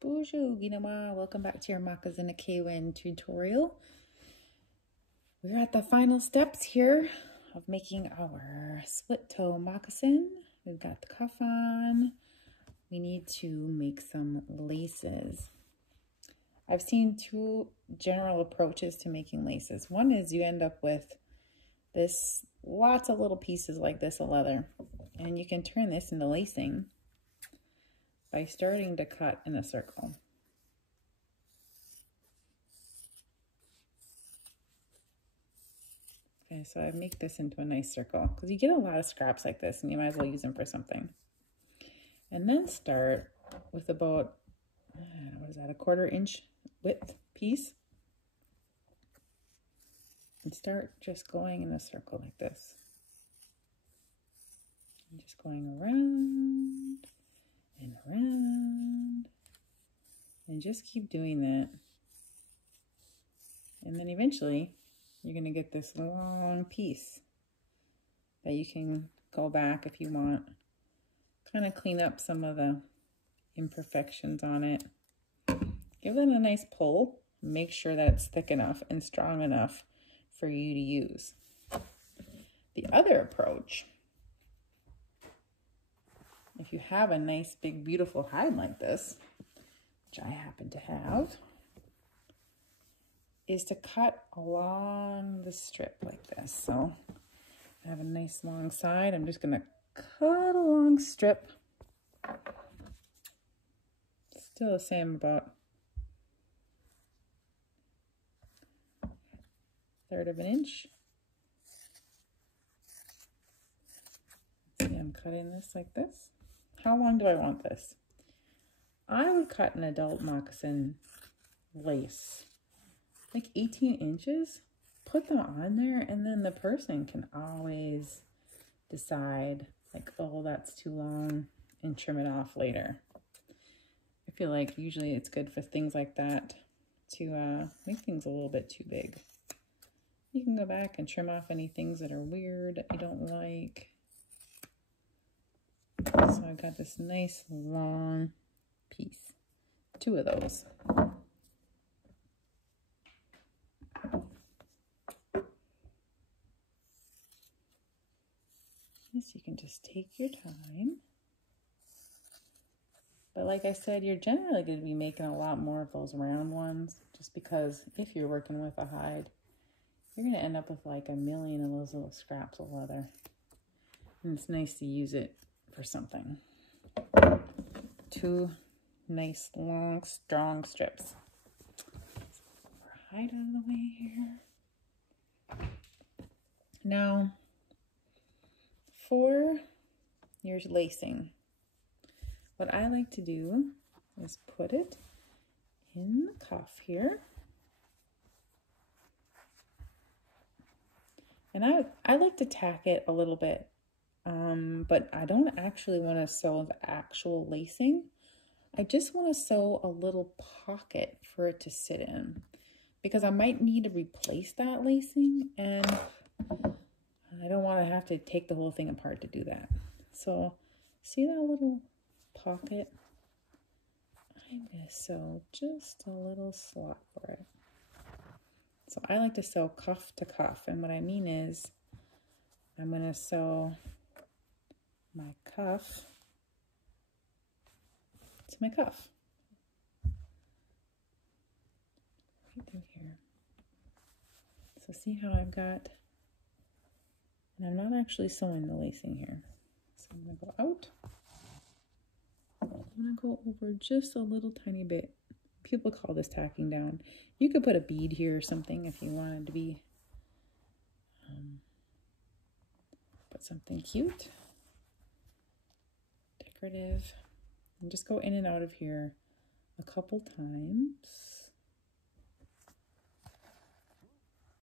Bonjour, Guinema. Welcome back to your Makizinikewin tutorial. We're at the final steps here of making our split toe moccasin. We've got the cuff on. We need to make some laces. I've seen two general approaches to making laces. One is you end up with this lots of little pieces like this of leather, and you can turn this into lacing by starting to cut in a circle. Okay, so I make this into a nice circle because you get a lot of scraps like this and you might as well use them for something. And then start with about, what is that, a 1/4 inch width piece. And start just going in a circle like this. And just going around and around, and just keep doing that. And then eventually you're going to get this long piece that you can go back if you want, kind of clean up some of the imperfections on it. Give it a nice pull. Make sure that it's thick enough and strong enough for you to use. The other approach, if you have a nice, big, beautiful hide like this, which I happen to have, is to cut along the strip like this. So I have a nice long side. I'm just going to cut a long strip. Still the same, about 1/3 of an inch. See, I'm cutting this like this. How long do I want this? I would cut an adult moccasin lace, like 18 inches. Put them on there, and then the person can always decide, like, oh, that's too long, and trim it off later. I feel like usually it's good for things like that to make things a little bit too big. You can go back and trim off any things that are weird that you don't like. So I've got this nice long piece, 2 of those. Yes, you can just take your time. But like I said, you're generally going to be making a lot more of those round ones, just because if you're working with a hide, you're going to end up with like a million of those little scraps of leather. And it's nice to use it for something. 2 nice, long, strong strips. Let's move our hide out of the way here. Now, for your lacing, what I like to do is put it in the cuff here. And I like to tack it a little bit, but I don't actually want to sew the actual lacing. I just want to sew a little pocket for it to sit in, because I might need to replace that lacing, and I don't want to have to take the whole thing apart to do that. So see that little pocket? I'm going to sew just a little slot for it. So I like to sew cuff to cuff, and what I mean is I'm going to sew my cuff to my cuff. Right through here. So see how I've got, and I'm not actually sewing the lacing here. So I'm going to go out. I'm going to go over just a little tiny bit. People call this tacking down. You could put a bead here or something if you wanted to be, put something cute, decorative, and just go in and out of here a couple times.